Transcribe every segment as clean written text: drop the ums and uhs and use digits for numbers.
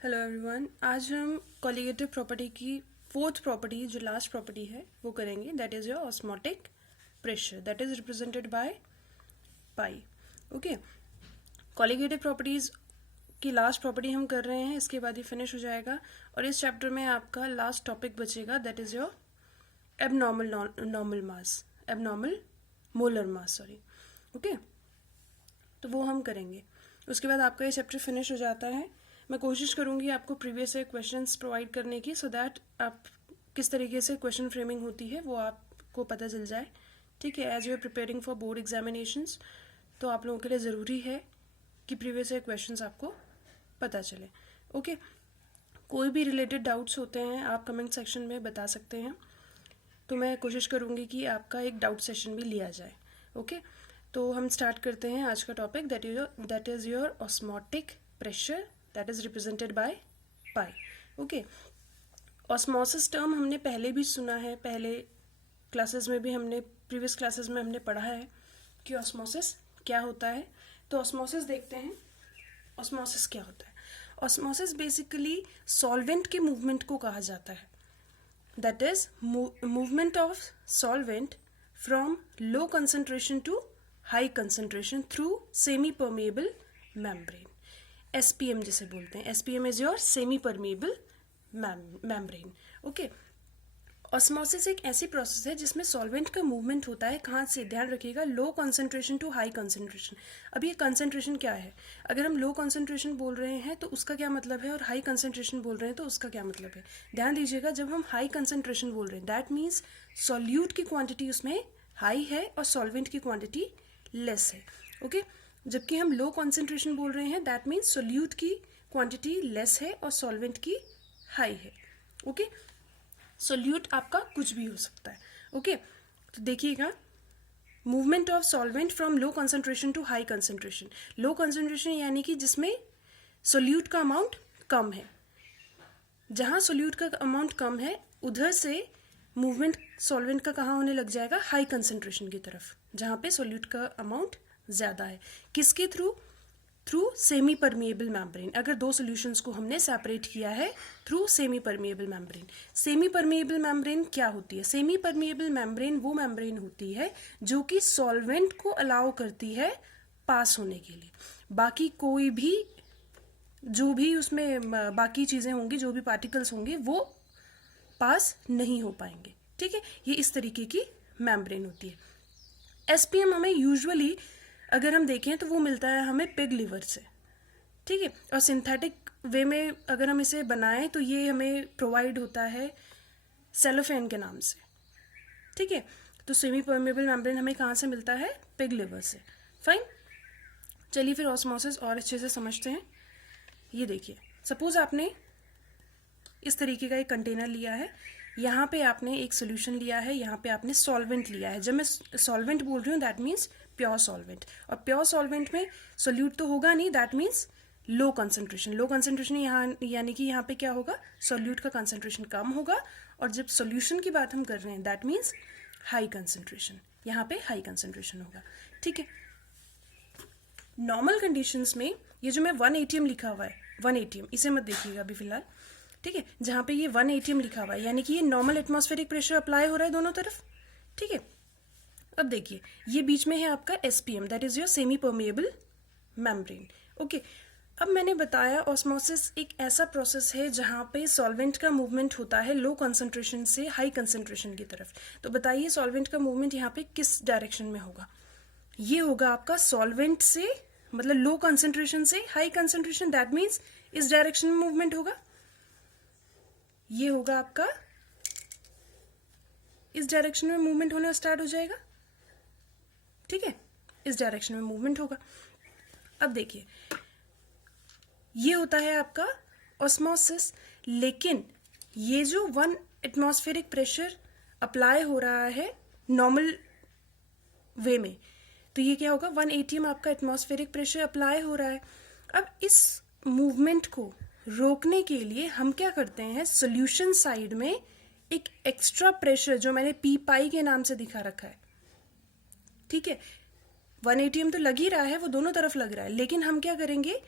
Hello everyone, आज हम colligative property की फोर्थ प्रॉपर्टी जो लास्ट प्रॉपर्टी है वो करेंगे. That is your osmotic pressure that is represented by pi. Okay, colligative properties की लास्ट प्रॉपर्टी हम कर रहे हैं, इसके बाद ही फिनिश हो जाएगा. और इस चैप्टर में आपका लास्ट टॉपिक बचेगा, that is your abnormal molar mass sorry. Okay, तो वो हम करेंगे. उसके बाद आपका ये चैप्टर फिनिश हो जाता है. मैं कोशिश करूंगी आपको प्रीवियस ईयर क्वेश्चंस प्रोवाइड करने की, सो दैट आप किस तरीके से क्वेश्चन फ्रेमिंग होती है वो आपको पता चल जाए. ठीक है, as you are preparing for board examinations, तो आप लोगों के लिए ज़रूरी है कि प्रीवियस ईयर क्वेश्चंस आपको पता चले. ओके, कोई भी रिलेटेड डाउट्स होते हैं आप कमेंट सेक्शन में बता सकते हैं, तो मैं कोशिश करूंगी कि आपका एक डाउट सेशन भी लिया जाए. ओके, तो हम स्टार्ट करते हैं आज का topic, that is your osmotic pressure that is represented by pi. Okay, osmosis term हमने पहले भी सुना है, पहले क्लासेस में भी हमने प्रीवियस क्लासेस में हमने पढ़ा है कि ऑस्मोसिस क्या होता है. तो ऑस्मोसिस देखते हैं, ऑस्मोसिस क्या होता है. ऑस्मोसिस बेसिकली सॉल्वेंट के मूवमेंट को कहा जाता है. That is movement of solvent from low concentration to high concentration through semi permeable membrane. SPM जिसे बोलते हैं, SPM is your semi permeable membrane. Okay, osmosis एक ऐसी प्रोसेस है जिसमें सॉल्वेंट का मूवमेंट होता है. कहाँ से, ध्यान रखिएगा, low concentration to high concentration. अब ये कंसंट्रेशन क्या है, अगर हम लो कंसंट्रेशन बोल रहे हैं तो उसका क्या मतलब है, और हाई कंसंट्रेशन बोल रहे हैं तो उसका क्या मतलब है. ध्यान दीजिएगा, जब हम हाई कंसंट्रेशन बोल रहे हैं दैट मीन्स सॉल्यूट की क्वांटिटी उसमें हाई है और सॉल्वेंट की क्वांटिटी लेस है. ओके, जबकि हम लो कंसंट्रेशन बोल रहे हैं दैट मीन्स सोल्यूट की क्वांटिटी लेस है और सॉल्वेंट की हाई है. ओके, सोल्यूट आपका कुछ भी हो सकता है. ओके, तो देखिएगा, movement of solvent from low concentration to high concentration. Low concentration यानी कि जिसमें सोल्यूट का अमाउंट कम है. जहां सोल्यूट का अमाउंट कम है उधर से मूवमेंट सॉल्वेंट का कहाँ होने लग जाएगा, हाई कंसंट्रेशन की तरफ, जहां पे सोल्यूट का अमाउंट ज्यादा है. किसके थ्रू सेमी परमेएबल मेम्ब्रेन. अगर दो सॉल्यूशंस को हमने सेपरेट किया है through semi permeable membrane. Semi permeable membrane क्या होती है, सेमी परमेएबल मेम्ब्रेन वो मेम्ब्रेन होती है जो कि सॉल्वेंट को अलाउ करती है पास होने के लिए. बाकी कोई भी जो भी उसमें बाकी चीजें होंगी, जो भी पार्टिकल्स होंगे वो पास नहीं हो पाएंगे. ठीक है, ये इस तरीके की मेम्ब्रेन होती है. SPM हमें यूजुअली अगर हम देखें तो वो मिलता है हमें पिग लिवर से. ठीक है, और सिंथेटिक वे में अगर हम इसे बनाएं तो ये हमें प्रोवाइड होता है सेलोफेन के नाम से. ठीक है, तो सेमी परमेएबल मेम्ब्रेन हमें कहाँ से मिलता है, पिग लिवर से. फाइन, चलिए फिर ऑस्मोसिस और अच्छे से समझते हैं. ये देखिए, सपोज आपने इस तरीके का एक कंटेनर लिया है, यहाँ पे आपने एक सोल्यूशन लिया है, यहाँ पे आपने सॉल्वेंट लिया है. जब मैं सॉल्वेंट बोल रही हूँ दैट मीन्स प्योर सॉल्वेंट, और प्योर सॉल्वेंट में सोल्यूट तो होगा नहीं, that means low concentration. Low concentration यहाँ यानी कि यहाँ पे क्या होगा, सोल्यूट का कंसंट्रेशन कम होगा, और जब सोल्यूशन की बात हम कर रहे हैं दैट मीन्स हाई कंसंट्रेशन, यहाँ पे हाई कंसंट्रेशन होगा. ठीक है, नॉर्मल कंडीशंस में ये जो मैं 1 atm लिखा हुआ है, 1 atm इसे मत देखिएगा अभी फिलहाल. ठीक है, जहाँ पे ये 1 atm लिखा हुआ है यानी कि ये नॉर्मल एटमॉस्फेरिक प्रेशर अप्लाई हो रहा है दोनों तरफ. ठीक है, अब देखिए, ये बीच में है आपका SPM that is your semi permeable membrane. Okay, अब मैंने बताया ऑस्मोसिस एक ऐसा प्रोसेस है जहाँ पे सॉल्वेंट का मूवमेंट होता है लो कंसंट्रेशन से हाई कंसंट्रेशन की तरफ. तो बताइए सॉल्वेंट का मूवमेंट यहाँ पे किस डायरेक्शन में होगा, ये होगा आपका सॉल्वेंट से, मतलब लो कंसंट्रेशन से हाई कंसंट्रेशन, दैट मीन्स इस डायरेक्शन में मूवमेंट होगा. ये होगा आपका, इस डायरेक्शन में मूवमेंट होना स्टार्ट हो जाएगा. ठीक है, इस डायरेक्शन में मूवमेंट होगा. अब देखिए, ये होता है आपका ऑस्मोसिस. लेकिन ये जो 1 एटमॉस्फेरिक प्रेशर अप्लाई हो रहा है नॉर्मल वे में, तो ये क्या होगा, 1 atm आपका एटमॉस्फेरिक प्रेशर अप्लाई हो रहा है. अब इस मूवमेंट को रोकने के लिए हम क्या करते हैं, सॉल्यूशन साइड में एक एक्स्ट्रा प्रेशर जो मैंने P पाई के नाम से दिखा रखा है. ठीक है, 1 atm तो लग ही रहा है, वो दोनों तरफ लग रहा है, लेकिन हम क्या करेंगे,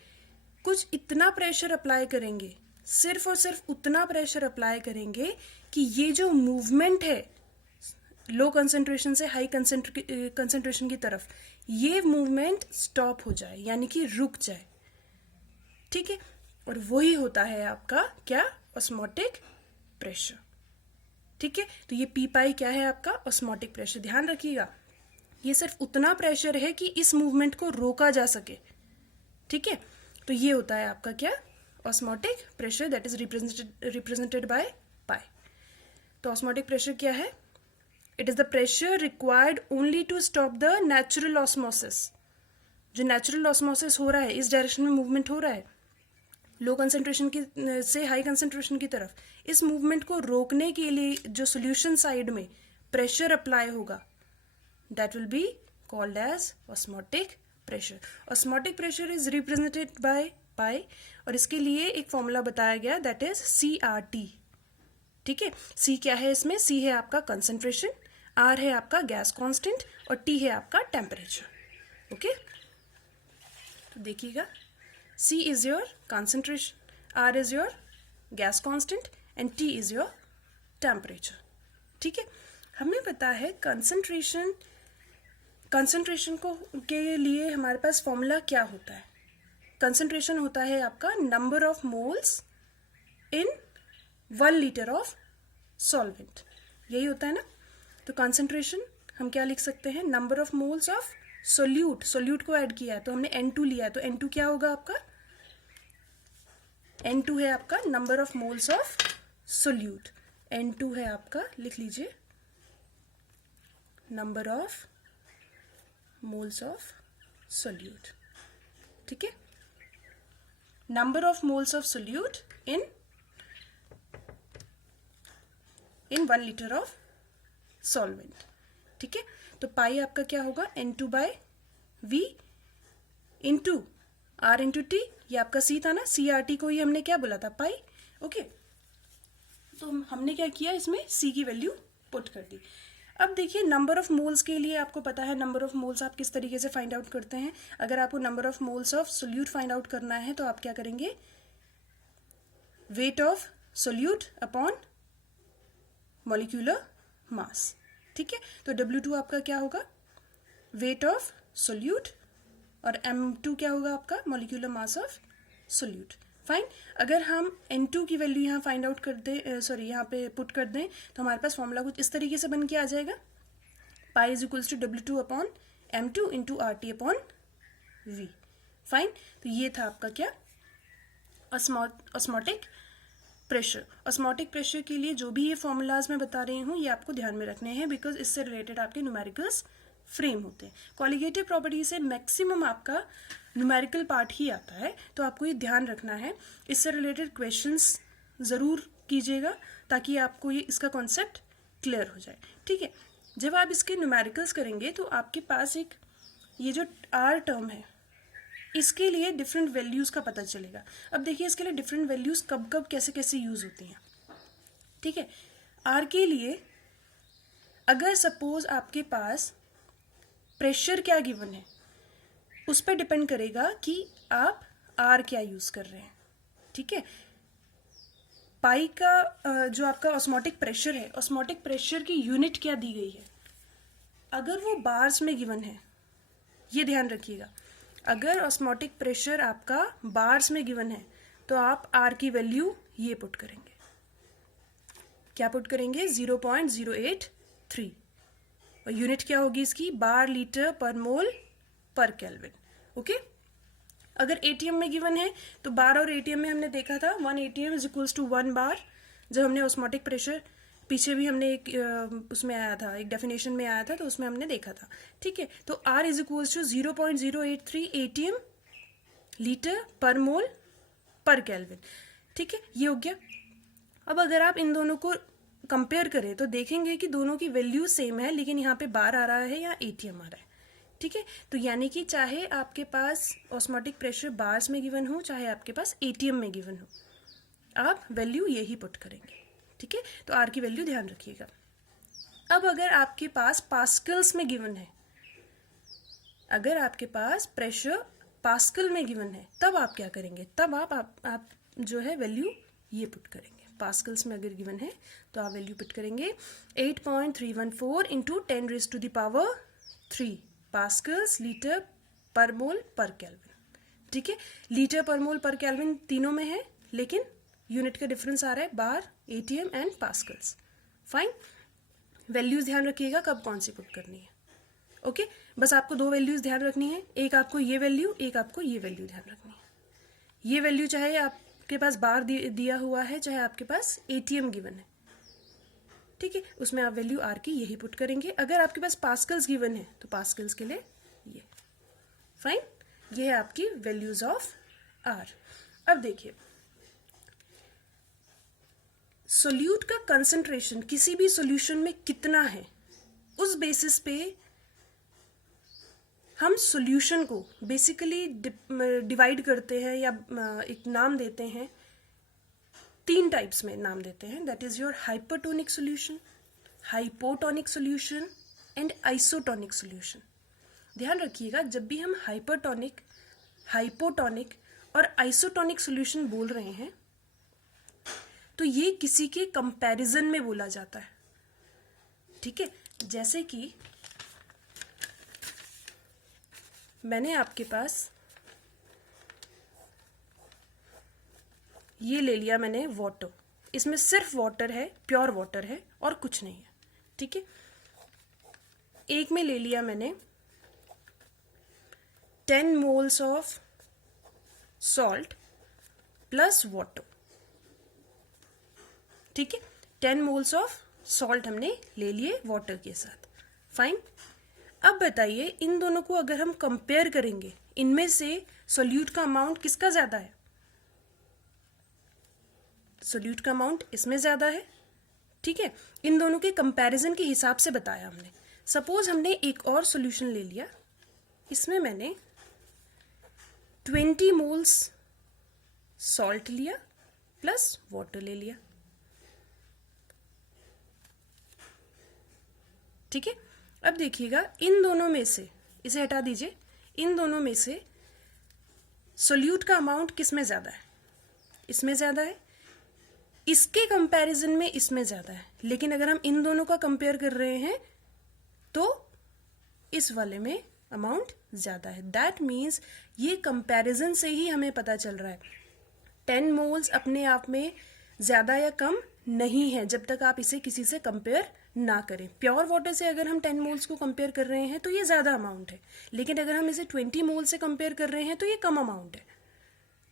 कुछ इतना प्रेशर अप्लाई करेंगे सिर्फ और सिर्फ उतना प्रेशर अप्लाई करेंगे कि ये जो मूवमेंट है लो कंसंट्रेशन से हाई कंसंट्रेशन की तरफ, ये मूवमेंट स्टॉप हो जाए, यानी कि रुक जाए। ठीक है, और वही होता है आपका क्या, ऑस्मोटिक प्रेशर। ठीक है, तो ये पी पाई क्या है आपका, ऑस्मोटिक प्रेशर। ध्यान रखिएगा, ये सिर्फ उतना प्रेशर है कि इस मूवमेंट को रोका जा सके। ठीक है, तो ये होता है आपका क्या, osmotic pressure, that is represented by pi. तो ऑस्मोटिक प्रेशर क्या है, it is the pressure required only to stop the natural osmosis. जो नेचुरल ऑस्मोसिस हो रहा है, इस डायरेक्शन में मूवमेंट हो रहा है लो कंसंट्रेशन की से हाई कंसंट्रेशन की तरफ, इस मूवमेंट को रोकने के लिए जो सोल्यूशन साइड में प्रेशर अप्लाई होगा, that will be called as osmotic pressure. Osmotic pressure is represented by pi, और इसके लिए एक फॉर्मूला बताया गया, दैट इज CRT। ठीक है, C क्या है इसमें, C है आपका कंसंट्रेशन, R है आपका गैस कांस्टेंट, और T है आपका टेम्परेचर। ओके, तो देखिएगा, C is your concentration, R is your gas constant and T is your temperature। ठीक है, हमें पता है कंसंट्रेशन को के लिए हमारे पास फॉर्मूला क्या होता है। कंसंट्रेशन होता है आपका number of moles in 1 litre of solvent, यही होता है ना। तो कंसंट्रेशन हम क्या लिख सकते हैं, number of moles of solute को ऐड किया है तो हमने N2 लिया है, तो N2 क्या होगा आपका, N2 है आपका number of moles of solute. N2 है आपका, लिख लीजिए, number of moles of solute. ठीक है, number of moles of solute in 1 litre of solvent. ठीक है, तो पाई आपका क्या होगा, N2 by V into R into T, ये आपका C था ना, CRT को ही हमने क्या बोला था, पाई। ओके, तो हमने क्या किया, इसमें C की वैल्यू पुट कर दी। अब देखिए, नंबर ऑफ मोल्स के लिए आपको पता है नंबर ऑफ मोल्स आप किस तरीके से फाइंड आउट करते हैं। अगर आपको number of moles of solute find out करना है तो आप क्या करेंगे, weight of solute upon molecular mass. ठीक है, तो W2 आपका क्या होगा, वेट ऑफ सोल्यूट, और M2 क्या होगा आपका, molecular mass of solute. Fine, अगर हम N2 की वैल्यू यहाँ फाइंड आउट कर दें, सॉरी यहाँ पे पुट कर दें, तो हमारे पास फॉर्मूला कुछ इस तरीके से बन के आ जाएगा, pi is equals to W2 upon M2 into RT upon V। Fine, तो ये था आपका क्या, ऑस्मोटिक प्रेशर। ऑस्मोटिक प्रेशर के लिए जो भी ये फॉर्मूलाज मैं बता रही हूँ, ये आपको ध्यान में रखने हैं, बिकॉज इससे रिलेटेड आपके न्यूमेरिकल्स फ्रेम होते हैं। कॉलिगेटिव प्रॉपर्टी से मैक्सिमम आपका न्यूमेरिकल पार्ट ही आता है, तो आपको ये ध्यान रखना है। इससे रिलेटेड क्वेश्चंस ज़रूर कीजिएगा ताकि आपको ये इसका कॉन्सेप्ट क्लियर हो जाए। ठीक है, जब आप इसके न्यूमेरिकल्स करेंगे तो आपके पास एक ये जो R टर्म है, इसके लिए डिफरेंट वैल्यूज़ का पता चलेगा। अब देखिए, इसके लिए डिफरेंट वैल्यूज़ कब कब कैसे कैसे यूज़ होती हैं। ठीक है, R के लिए अगर सपोज आपके पास प्रेशर क्या गिवन है, उस पर डिपेंड करेगा कि आप R क्या यूज़ कर रहे हैं। ठीक है, पाई का जो आपका ऑस्मोटिक प्रेशर है, ऑस्मोटिक प्रेशर की यूनिट क्या दी गई है, अगर वो बार्स में गिवन है, ये ध्यान रखिएगा, अगर ऑस्मोटिक प्रेशर आपका बार्स में गिवन है तो आप R की वैल्यू ये पुट करेंगे, क्या पुट करेंगे, 0.083, और यूनिट क्या होगी इसकी, बार लीटर पर मोल पर केल्विन। ओके, अगर ATM में गिवन है तो बार और ATM में हमने देखा था 1 ATM इज इक्वल्स टू 1 बार, जब हमने ऑस्मोटिक प्रेशर पीछे भी हमने एक उसमें आया था, एक डेफिनेशन में आया था, तो उसमें हमने देखा था। ठीक है, तो R is equals to 0.083 ATM litre per mole पर केल्विन। ठीक है, ये हो गया। अब अगर आप इन दोनों को कंपेयर करें तो देखेंगे कि दोनों की वैल्यू सेम है, लेकिन यहाँ पे बार आ रहा है या ATM आ रहा है। ठीक है, तो यानी कि चाहे आपके पास ऑस्मोटिक प्रेशर बार्स में गिवन हो, चाहे आपके पास ATM में गिवन हो, आप वैल्यू यही पुट करेंगे। ठीक है, तो R की वैल्यू ध्यान रखिएगा। अब अगर आपके पास पास्कल्स में गिवन है, अगर आपके पास प्रेशर पास्कल में गिवन है, तब आप क्या करेंगे, तब आप जो है वैल्यू ये पुट करेंगे। पास्कल्स में अगर गिवन है तो आप वैल्यू पुट करेंगे 8.314 into 10⁻³ Pascal's litre per mole पर केल्विन। ठीक है, लीटर पर मोल पर केल्विन तीनों में है, लेकिन यूनिट का डिफरेंस आ रहा है bar, ATM and pascals. Fine, values ध्यान रखिएगा कब कौन सी पुट करनी है। ओके, बस आपको दो वैल्यूज ध्यान रखनी है, एक आपको ये वैल्यू, एक आपको ये वैल्यू ध्यान रखनी है। ये वैल्यू चाहे आपके पास बार दिया हुआ है, चाहे आपके पास एटीएम गिवन है, ठीक है, उसमें आप वैल्यू आर की यही पुट करेंगे। अगर आपके पास पास्कल्स गिवन है तो पास्कल्स के लिए ये। फाइन, ये है आपकी वैल्यूज ऑफ आर। अब देखिए, सोल्यूट का कंसंट्रेशन किसी भी सॉल्यूशन में कितना है, उस बेसिस पे हम सॉल्यूशन को बेसिकली डिवाइड करते हैं या एक नाम देते हैं, तीन टाइप्स में नाम देते हैं। That is your hypertonic solution, hypotonic solution and isotonic solution. ध्यान रखिएगा, जब भी हम हाइपरटोनिक, हाइपोटोनिक और आइसोटोनिक सॉल्यूशन बोल रहे हैं तो ये किसी के कंपैरिजन में बोला जाता है। ठीक है, जैसे कि मैंने आपके पास ये ले लिया, मैंने वाटर, इसमें सिर्फ वाटर है, प्योर वाटर है और कुछ नहीं है। ठीक है, एक में ले लिया मैंने 10 moles of salt plus water. ठीक है, 10 मोल्स ऑफ सॉल्ट हमने ले लिए वाटर के साथ। फाइन, अब बताइए इन दोनों को अगर हम कंपेयर करेंगे, इनमें से सोल्यूट का अमाउंट किसका ज्यादा है? सोल्यूट का अमाउंट इसमें ज्यादा है। ठीक है, इन दोनों के कंपैरिजन के हिसाब से बताया हमने। सपोज हमने एक और सॉल्यूशन ले लिया, इसमें मैंने 20 मोल्स सॉल्ट लिया प्लस वाटर ले लिया। ठीक है, अब देखिएगा इन दोनों में से, इसे हटा दीजिए, इन दोनों में से सोल्यूट का अमाउंट किस में ज्यादा है? इसमें ज्यादा है। इसके कंपैरिजन में इसमें ज्यादा है, लेकिन अगर हम इन दोनों का कंपेयर कर रहे हैं तो इस वाले में अमाउंट ज्यादा है। दैट मीन्स ये कंपैरिजन से ही हमें पता चल रहा है 10 मोल्स अपने आप में ज्यादा या कम नहीं है जब तक आप इसे किसी से कंपेयर ना करें। प्योर वाटर से अगर हम 10 मोल्स को कंपेयर कर रहे हैं तो ये ज्यादा अमाउंट है, लेकिन अगर हम इसे 20 मोल से कंपेयर कर रहे हैं तो ये कम अमाउंट है।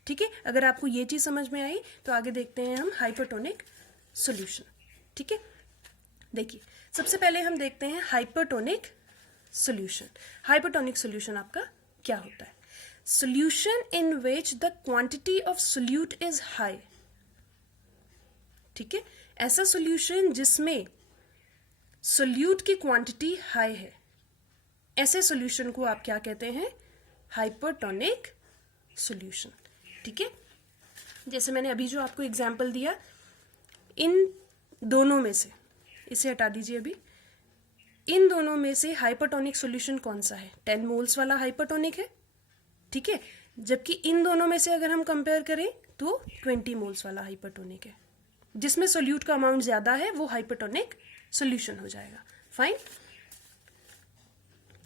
ठीक है, अगर आपको ये चीज समझ में आई तो आगे देखते हैं हम हाइपरटोनिक सॉल्यूशन। ठीक है, देखिए सबसे पहले हम देखते हैं हाइपरटोनिक सॉल्यूशन। हाइपरटोनिक सॉल्यूशन आपका क्या होता है? Solution in which the quantity of solute is high. ठीक है, ऐसा सॉल्यूशन जिसमें सोल्यूट की क्वांटिटी हाई है, ऐसे सॉल्यूशन को आप क्या कहते हैं? Hypertonic solution. ठीक है, जैसे मैंने अभी जो आपको एग्जांपल दिया, इन दोनों में से, इसे हटा दीजिए अभी, इन दोनों में से हाइपरटोनिक सॉल्यूशन कौन सा है? 10 मोल्स वाला हाइपरटोनिक है। ठीक है, जबकि इन दोनों में से अगर हम कंपेयर करें तो 20 मोल्स वाला हाइपरटोनिक है। जिसमें सोल्यूट का अमाउंट ज्यादा है वो हाइपरटोनिक सॉल्यूशन हो जाएगा। Fine,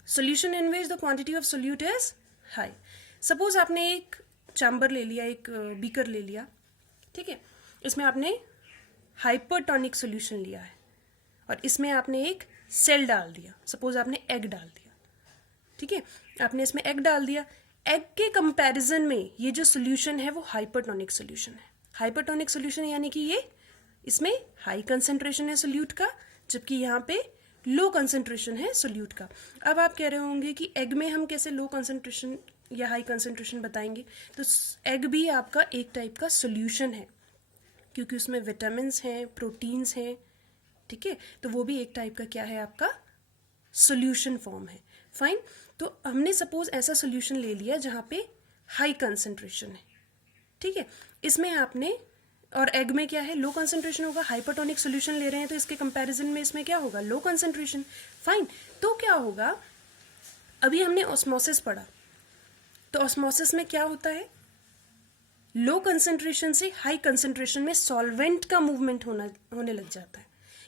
solution in which the quantity of solute is high. Suppose आपने एक चैम्बर ले लिया, एक बीकर ले लिया, ठीक है, इसमें आपने हाइपरटोनिक सॉल्यूशन लिया है और इसमें आपने एक सेल डाल दिया, सपोज आपने एग डाल दिया। ठीक है, आपने इसमें एग डाल दिया, एग के कंपैरिजन में ये जो सॉल्यूशन है वो हाइपरटोनिक सॉल्यूशन है। हाइपरटोनिक सॉल्यूशन यानी कि ये, इसमें हाई कंसेंट्रेशन है सोल्यूट का, जबकि यहाँ पे लो कंसेंट्रेशन है सोल्यूट का। अब आप कह रहे होंगे कि एग में हम कैसे लो कंसेंट्रेशन या हाई कंसेंट्रेशन बताएंगे? तो एग भी आपका एक टाइप का सोल्यूशन है, क्योंकि उसमें विटामिन्स हैं, प्रोटीन्स हैं। ठीक है, तो वो भी एक टाइप का क्या है? आपका सोल्यूशन फॉर्म है। फाइन, तो हमने सपोज ऐसा सोल्यूशन ले लिया जहाँ पे हाई कंसेंट्रेशन है। ठीक है, इसमें आपने, और एग में क्या है? लो कंसेंट्रेशन होगा। हाइपरटोनिक सॉल्यूशन ले रहे हैं तो इसके कंपैरिजन में इसमें क्या होगा? Low concentration. फाइन, तो क्या होगा? अभी हमने ऑस्मोसिस पढ़ा, तो ऑस्मोसिस में क्या होता है? लो कंसंट्रेशन से हाई कंसंट्रेशन में सॉल्वेंट का मूवमेंट होने लग जाता है।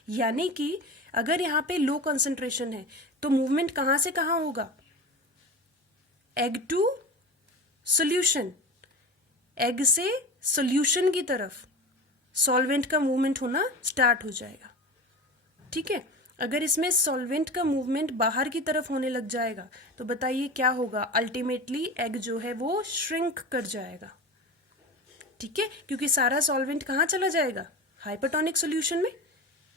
यानी कि अगर यहाँ पे लो कंसंट्रेशन है तो मूवमेंट कहाँ से कहाँ होगा? एग टू सॉल्यूशन, एग से सॉल्यूशन की तरफ सॉल्वेंट का मूवमेंट होना स्टार्ट हो जाएगा। ठीक है, अगर इसमें सॉल्वेंट का मूवमेंट बाहर की तरफ होने लग जाएगा तो बताइए क्या होगा? अल्टीमेटली एग जो है वो श्रिंक कर जाएगा। ठीक है, क्योंकि सारा सॉल्वेंट कहाँ चला जाएगा? हाइपरटोनिक सॉल्यूशन में,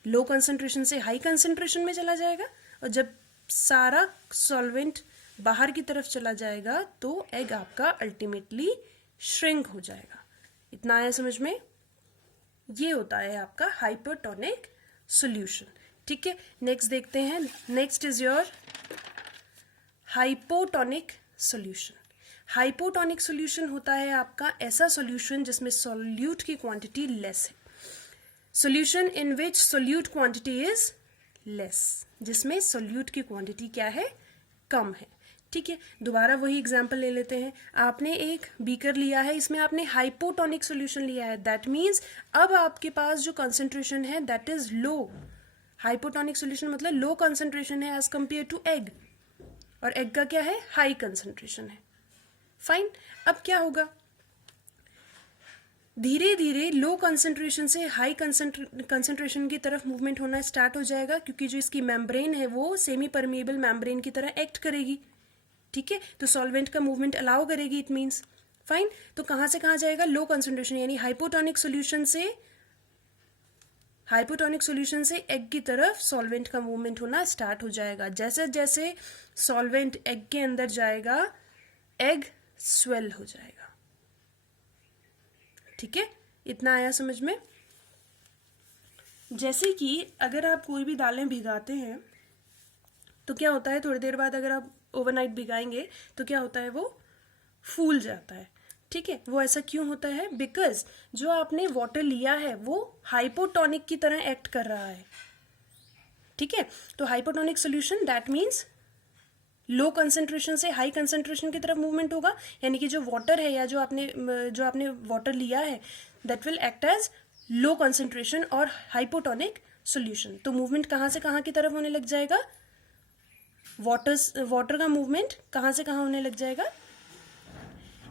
लो कंसंट्रेशन से हाई कंसंट्रेशन में चला जाएगा। और जब सारा सॉल्वेंट बाहर की तरफ चला जाएगा तो एग आपका अल्टीमेटली श्रिंक हो जाएगा। इतना आया समझ में? ये होता है आपका हाइपरटोनिक सॉल्यूशन। ठीक है, नेक्स्ट देखते हैं। Next is your hypotonic solution. Hypotonic solution होता है आपका ऐसा सॉल्यूशन जिसमें सॉल्यूट की क्वांटिटी लेस है। Solution in which solute quantity is less, जिसमें सॉल्यूट की क्वांटिटी क्या है? कम है। ठीक है, दोबारा वही एग्जांपल ले लेते हैं। आपने एक बीकर लिया है, इसमें आपने हाइपोटोनिक सॉल्यूशन लिया है। दैट मीन्स अब आपके पास जो कंसंट्रेशन है that is low. Hypotonic solution मतलब लो कंसंट्रेशन है एज कंपेयर टू एग, और एग का क्या है? हाई कंसंट्रेशन है। फाइन, अब क्या होगा? धीरे धीरे लो कंसंट्रेशन से हाई कंसंट्रेशन की तरफ मूवमेंट होना स्टार्ट हो जाएगा, क्योंकि जो इसकी मेम्ब्रेन है वो सेमी परमिएबल मेम्ब्रेन की तरह एक्ट करेगी। ठीक है, तो सॉल्वेंट का मूवमेंट अलाउ करेगी, इट मीन्स। फाइन, तो कहां से कहां जाएगा? लो कंसंट्रेशन, यानी हाइपोटोनिक सॉल्यूशन से एग की तरफ सॉल्वेंट का मूवमेंट होना स्टार्ट हो जाएगा। जैसे जैसे सॉल्वेंट एग के अंदर जाएगा एग स्वेल हो जाएगा। ठीक है, इतना आया समझ में? जैसे कि अगर आप कोई भी दालें भिगाते हैं तो क्या होता है, थोड़ी देर बाद अगर आप ओवरनाइट भिगाएंगे तो क्या होता है? वो फूल जाता है। ठीक है, वो ऐसा क्यों होता है? बिकॉज जो आपने वाटर लिया है वो हाइपोटोनिक की तरह एक्ट कर रहा है। ठीक है, तो hypotonic solution that means low concentration से हाई कंसंट्रेशन की तरफ मूवमेंट होगा, यानी कि जो वाटर है या जो आपने वाटर लिया है that will act as low concentration और हाइपोटोनिक सॉल्यूशन। तो मूवमेंट कहाँ से कहाँ की तरफ होने लग जाएगा? वाटर का मूवमेंट कहाँ से कहाँ होने लग जाएगा?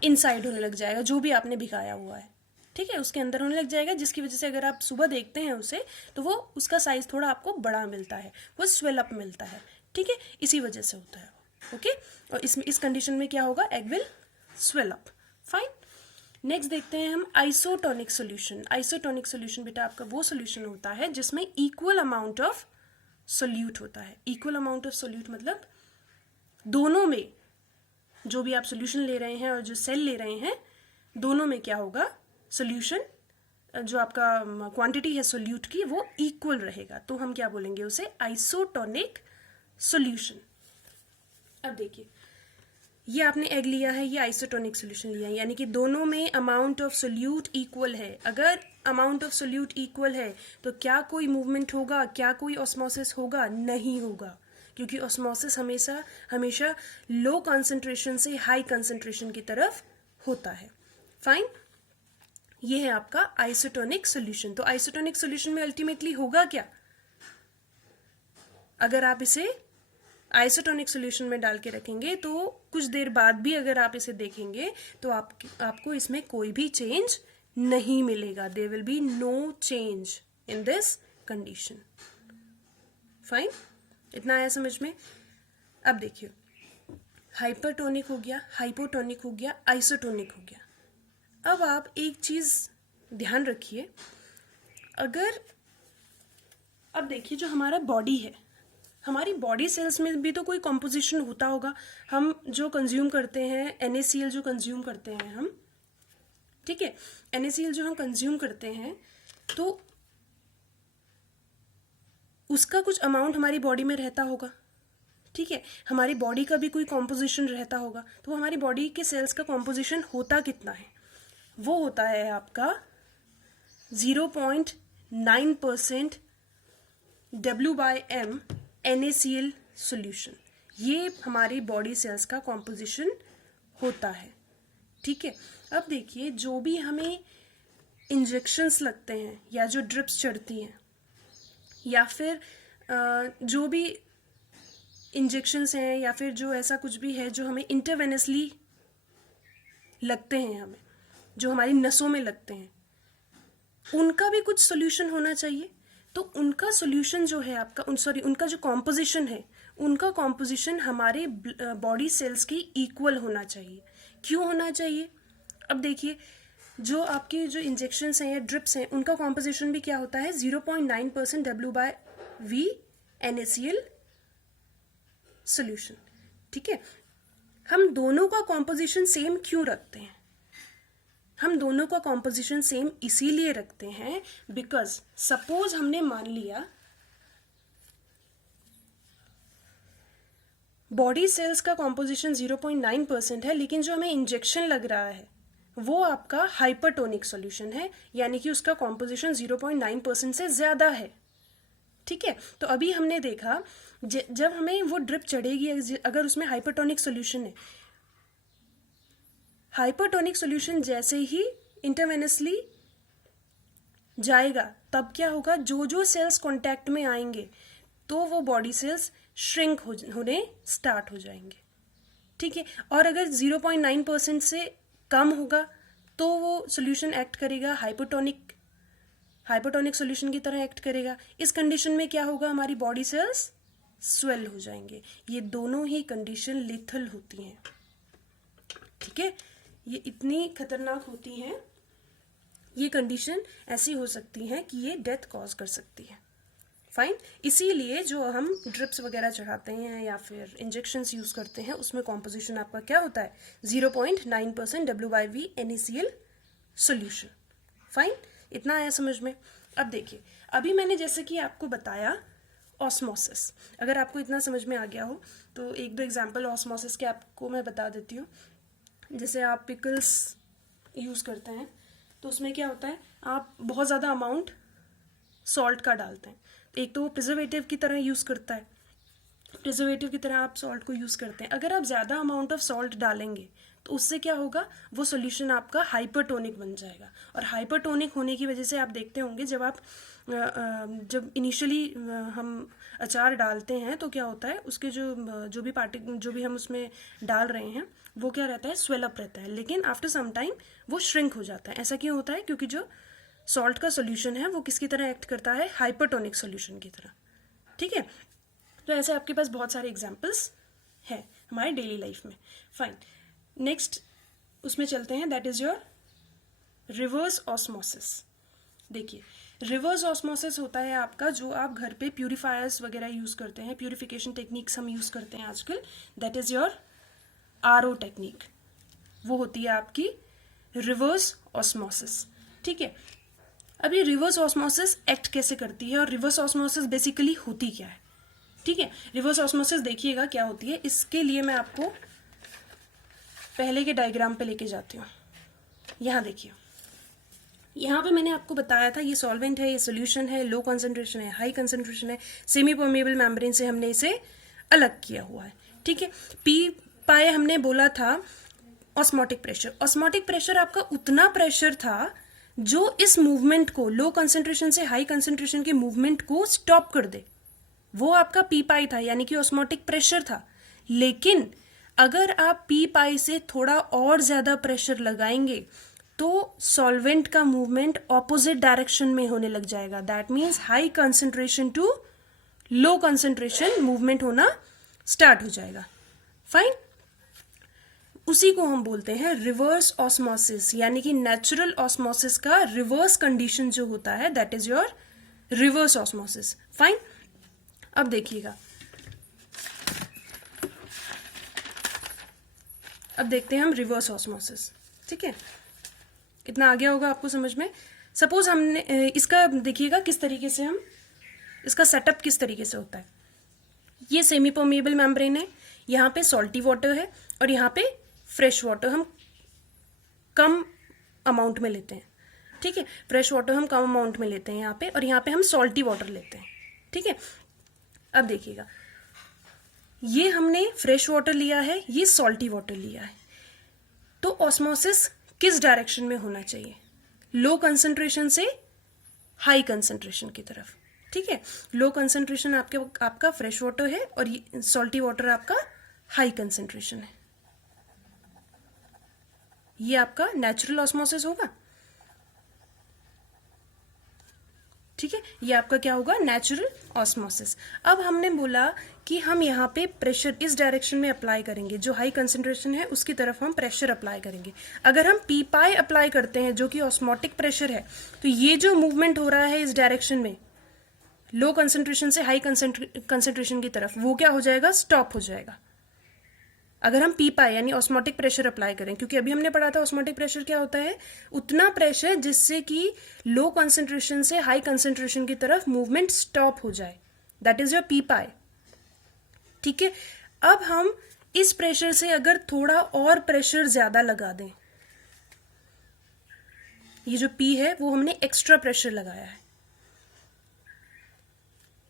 इनसाइड होने लग जाएगा, जो भी आपने भिगाया हुआ है। ठीक है, उसके अंदर होने लग जाएगा, जिसकी वजह से अगर आप सुबह देखते हैं उसे तो वो उसका साइज थोड़ा आपको बड़ा मिलता है, वो स्वेल अप मिलता है। ठीक है, इसी वजह से होता है वो। ओके, और इस कंडीशन में क्या होगा? Egg will swell up. Fine, next देखते हैं हम आइसोटोनिक सॉल्यूशन। आइसोटोनिक सॉल्यूशन बेटा आपका वो सॉल्यूशन होता है जिसमें इक्वल अमाउंट ऑफ सोल्यूट होता है। इक्वल अमाउंट ऑफ सोल्यूट मतलब दोनों में जो भी आप सोल्यूशन ले रहे हैं और जो सेल ले रहे हैं दोनों में क्या होगा? सोल्यूशन जो आपका क्वांटिटी है सोल्यूट की वो इक्वल रहेगा, तो हम क्या बोलेंगे उसे? Isotonic solution. अब देखिए, ये आपने एग लिया है, ये आइसोटोनिक सॉल्यूशन लिया है, यानी कि दोनों में अमाउंट ऑफ सोल्यूट इक्वल है। अगर अमाउंट ऑफ सोल्यूट इक्वल है तो क्या कोई मूवमेंट होगा? क्या कोई ऑस्मोसिस होगा? नहीं होगा, क्योंकि ऑस्मोसिस हमेशा लो कंसंट्रेशन से हाई कंसंट्रेशन की तरफ होता है। फाइन, ये है आपका आइसोटोनिक सॉल्यूशन। तो आइसोटोनिक सॉल्यूशन में अल्टीमेटली होगा क्या? अगर आप इसे आइसोटोनिक सॉल्यूशन में डाल के रखेंगे तो कुछ देर बाद भी अगर आप इसे देखेंगे तो आपको इसमें कोई भी चेंज नहीं मिलेगा। There will be no change in this condition. Fine, इतना आया समझ में? अब देखिए, हाइपरटोनिक हो गया, हाइपोटोनिक हो गया, आइसोटोनिक हो गया। अब आप एक चीज ध्यान रखिए, अब देखिए जो हमारा बॉडी है, हमारी बॉडी सेल्स में भी तो कोई कॉम्पोजिशन होता होगा। हम जो कंज्यूम करते हैं, NaCl जो कंज्यूम करते हैं हम, ठीक है, NaCl जो हम कंज्यूम करते हैं तो उसका कुछ अमाउंट हमारी बॉडी में रहता होगा। ठीक है, हमारी बॉडी का भी कोई कॉम्पोजिशन रहता होगा, तो हमारी बॉडी के सेल्स का कॉम्पोजिशन होता कितना है? वो होता है आपका 0.9% W/M NaCl सॉल्यूशन। ये हमारी बॉडी सेल्स का कॉम्पोजिशन होता है। ठीक है, अब देखिए, जो भी हमें इंजेक्शंस लगते हैं या जो ड्रिप्स चढ़ती हैं या फिर जो भी इंजेक्शंस हैं या फिर जो ऐसा कुछ भी है जो हमें इंटरवेनसली लगते हैं, हमें जो हमारी नसों में लगते हैं, उनका भी कुछ सोल्यूशन होना चाहिए। तो उनका सोल्यूशन जो है आपका उनका जो कॉम्पोजिशन है, उनका कॉम्पोजिशन हमारे बॉडी सेल्स की इक्वल होना चाहिए। क्यों होना चाहिए? अब देखिए, जो आपके जो इंजेक्शंस हैं या ड्रिप्स हैं, उनका कॉम्पोजिशन भी क्या होता है, 0.9% W/V NaCl सोल्यूशन। ठीक है, हम दोनों का कॉम्पोजिशन सेम क्यों रखते हैं? हम दोनों का कॉम्पोजिशन सेम इसीलिए रखते हैं बिकॉज सपोज हमने मान लिया बॉडी सेल्स का कॉम्पोजिशन 0.9% है, लेकिन जो हमें इंजेक्शन लग रहा है वो आपका हाइपरटोनिक सॉल्यूशन है, यानी कि उसका कॉम्पोजिशन 0.9% से ज्यादा है। ठीक है, तो अभी हमने देखा जब हमें वो ड्रिप चढ़ेगी, अगर उसमें हाइपरटोनिक सॉल्यूशन है, हाइपरटोनिक सॉल्यूशन जैसे ही इंटरवेनसली जाएगा तब क्या होगा, जो जो सेल्स कांटेक्ट में आएंगे तो वो बॉडी सेल्स श्रिंक होने स्टार्ट हो जाएंगे। ठीक है, और अगर 0.9% से कम होगा तो वो सॉल्यूशन एक्ट करेगा हाइपरटोनिक सॉल्यूशन की तरह एक्ट करेगा। इस कंडीशन में क्या होगा, हमारी बॉडी सेल्स स्वेल हो जाएंगे। ये दोनों ही कंडीशन लिथल होती हैं। ठीक है, ये इतनी खतरनाक होती हैं, ये कंडीशन ऐसी हो सकती है कि ये डेथ कॉज कर सकती है। फाइन, इसीलिए जो हम ड्रिप्स वगैरह चढ़ाते हैं या फिर इंजेक्शंस यूज करते हैं, उसमें कॉम्पोजिशन आपका क्या होता है, 0.9% W/V NaCl सोल्यूशन। फाइन, इतना आया समझ में। अब देखिए, अभी मैंने जैसे कि आपको बताया ऑस्मोसिस, अगर आपको इतना समझ में आ गया हो तो एक दो एग्जाम्पल ऑस्मोसिस के आपको मैं बता देती हूँ। जैसे आप पिकल्स यूज़ करते हैं तो उसमें क्या होता है, आप बहुत ज़्यादा अमाउंट सॉल्ट का डालते हैं। एक तो वो प्रिजर्वेटिव की तरह यूज़ करता है, प्रिजर्वेटिव की तरह आप सॉल्ट को यूज़ करते हैं। अगर आप ज़्यादा अमाउंट ऑफ सॉल्ट डालेंगे तो उससे क्या होगा, वो सॉल्यूशन आपका हाइपरटोनिक बन जाएगा। और हाइपरटोनिक होने की वजह से आप देखते होंगे जब इनिशियली हम अचार डालते हैं तो क्या होता है, उसके जो भी हम उसमें डाल रहे हैं वो क्या रहता है, स्वेल अप रहता है, लेकिन आफ्टर सम टाइम वो श्रिंक हो जाता है। ऐसा क्यों होता है, क्योंकि जो सॉल्ट का सॉल्यूशन है वो किसकी तरह एक्ट करता है, हाइपरटोनिक सॉल्यूशन की तरह। ठीक है, तो ऐसे आपके पास बहुत सारे एग्जाम्पल्स हैं हमारे डेली लाइफ में। फाइन, नेक्स्ट उसमें चलते हैं, that is your reverse osmosis. देखिए, रिवर्स ऑस्मोसिस होता है आपका जो आप घर पे प्यूरिफायर्स वगैरह यूज करते हैं, प्यूरिफिकेशन टेक्निक्स हम यूज करते हैं आजकल, that is your RO technique. वो होती है आपकी रिवर्स ऑस्मोसिस। ठीक है, अब ये रिवर्स ऑस्मोसिस एक्ट कैसे करती है और रिवर्स ऑस्मोसिस बेसिकली होती क्या है? ठीक है, रिवर्स ऑस्मोसिस देखिएगा क्या होती है। इसके लिए मैं आपको पहले के डायग्राम पे लेके जाती हूँ। यहाँ देखिए, यहाँ पे मैंने आपको बताया था ये सॉल्वेंट है, ये सोल्यूशन है, लो कंसंट्रेशन है, हाई कंसंट्रेशन है, सेमी परमेबल मेम्ब्रेन से हमने इसे अलग किया हुआ है। ठीक है, पी पाए हमने बोला था ऑस्मोटिक प्रेशर। ऑस्मोटिक प्रेशर आपका उतना प्रेशर था जो इस मूवमेंट को, लो कंसंट्रेशन से हाई कंसंट्रेशन के मूवमेंट को स्टॉप कर दे, वो आपका पी पाई था, यानी कि ऑस्मोटिक प्रेशर था। लेकिन अगर आप पी पाई से थोड़ा और ज्यादा प्रेशर लगाएंगे तो सॉल्वेंट का मूवमेंट ऑपोजिट डायरेक्शन में होने लग जाएगा। That means high concentration to low concentration movement होना स्टार्ट हो जाएगा। फाइन, उसी को हम बोलते हैं रिवर्स ऑस्मोसिस, यानी कि नेचुरल ऑस्मोसिस का रिवर्स कंडीशन जो होता है, that is your reverse osmosis. Fine, अब देखिएगा, अब देखते हैं हम रिवर्स ऑस्मोसिस। ठीक है, इतना आ गया होगा आपको समझ में। सपोज हमने इसका देखिएगा किस तरीके से हम इसका सेटअप किस तरीके से होता है। ये सेमी परमेबल मेम्ब्रेन है, यहाँ पे सॉल्टी वाटर है और यहाँ पे फ्रेश वाटर हम कम अमाउंट में लेते हैं। ठीक है, फ्रेश वाटर हम कम अमाउंट में लेते हैं यहाँ पे, और यहाँ पे हम सॉल्टी वाटर लेते हैं। ठीक है, अब देखिएगा, ये हमने फ्रेश वाटर लिया है, ये सॉल्टी वाटर लिया है, तो ऑस्मोसिस किस डायरेक्शन में होना चाहिए, लो कंसंट्रेशन से हाई कंसंट्रेशन की तरफ। ठीक है, लो कंसंट्रेशन आपका फ्रेश वाटर है और सॉल्टी वाटर आपका हाई कंसंट्रेशन है। ये आपका नेचुरल ऑस्मोसिस होगा। ठीक है, ये आपका क्या होगा, नेचुरल ऑस्मोसिस। अब हमने बोला कि हम यहाँ पे प्रेशर इस डायरेक्शन में अप्लाई करेंगे, जो हाई कंसंट्रेशन है उसकी तरफ हम प्रेशर अप्लाई करेंगे। अगर हम पी पाई अप्लाई करते हैं जो कि ऑस्मोटिक प्रेशर है, तो ये जो मूवमेंट हो रहा है इस डायरेक्शन में लो कंसंट्रेशन से हाई कंसंट्रेशन की तरफ, वो क्या हो जाएगा, स्टॉप हो जाएगा। अगर हम पी पाई यानी ऑस्मोटिक प्रेशर अप्लाई करें, क्योंकि अभी हमने पढ़ा था ऑस्मोटिक प्रेशर क्या होता है, उतना प्रेशर जिससे कि लो कंसंट्रेशन से हाई कंसंट्रेशन की तरफ मूवमेंट स्टॉप हो जाए, दैट इज योर पी पाई। ठीक है, अब हम इस प्रेशर से अगर थोड़ा और प्रेशर ज्यादा लगा दें, ये जो पी है वो हमने एक्स्ट्रा प्रेशर लगाया है,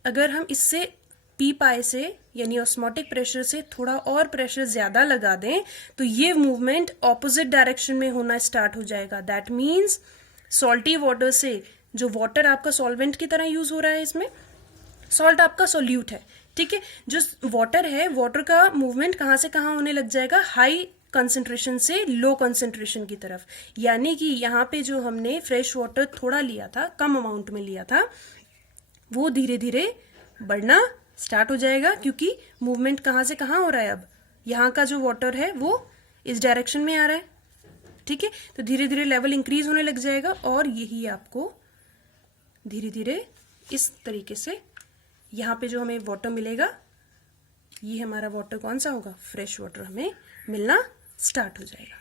अगर हम इससे पी पाई से यानी ऑस्मोटिक प्रेशर से थोड़ा और प्रेशर ज्यादा लगा दें, तो ये मूवमेंट ऑपोजिट डायरेक्शन में होना स्टार्ट हो जाएगा। दैट मीन्स सॉल्टी वाटर से, जो वाटर आपका सॉल्वेंट की तरह यूज हो रहा है, इसमें सॉल्ट आपका सोल्यूट है। ठीक है, जो वाटर है, वाटर का मूवमेंट कहाँ से कहाँ होने लग जाएगा, हाई कंसंट्रेशन से लो कंसंट्रेशन की तरफ। यानी कि यहाँ पे जो हमने फ्रेश वाटर थोड़ा लिया था, कम अमाउंट में लिया था, वो धीरे धीरे बढ़ना स्टार्ट हो जाएगा, क्योंकि मूवमेंट कहाँ से कहाँ हो रहा है, अब यहाँ का जो वाटर है वो इस डायरेक्शन में आ रहा है। ठीक है, तो धीरे धीरे लेवल इंक्रीज होने लग जाएगा और यही आपको धीरे धीरे इस तरीके से यहाँ पे जो हमें वाटर मिलेगा, ये हमारा वाटर कौन सा होगा, फ्रेश वाटर हमें मिलना स्टार्ट हो जाएगा।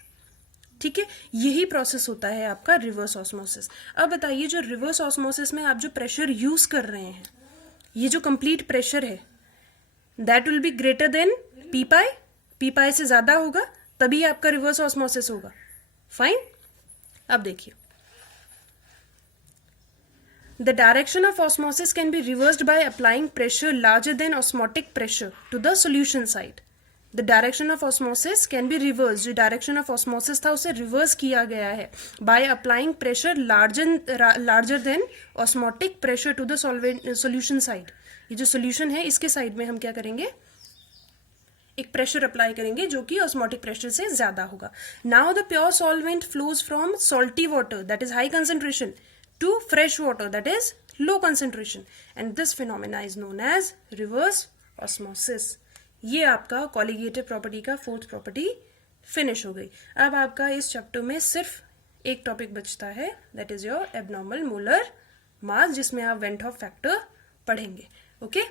ठीक है, यही प्रोसेस होता है आपका रिवर्स ऑस्मोसिस। अब बताइए, जो रिवर्स ऑस्मोसिस में आप जो प्रेशर यूज कर रहे हैं, ये जो कंप्लीट प्रेशर है, that will be greater than P pi, P pi से ज्यादा होगा, तभी आपका रिवर्स ऑस्मोसिस होगा। फाइन, अब देखिए, the direction of osmosis can be reversed by applying pressure larger than osmotic pressure to the solution side. The direction of osmosis can be reverse, जो direction of osmosis था उसे reverse किया गया है by applying pressure larger than osmotic pressure to the solution side. ये जो solution है इसके साइड में हम क्या करेंगे, एक प्रेशर अप्लाई करेंगे जो कि ऑस्मोटिक प्रेशर से ज्यादा होगा। Now the pure solvent flows from salty water that is high concentration to fresh water that is low concentration, and this phenomena is known as reverse osmosis. ये आपका colligative property का fourth property finish हो गई। अब आपका इस chapter में सिर्फ एक टॉपिक बचता है, that is your abnormal molar mass, जिसमें आप वेंट हॉफ फैक्टर पढ़ेंगे। ओके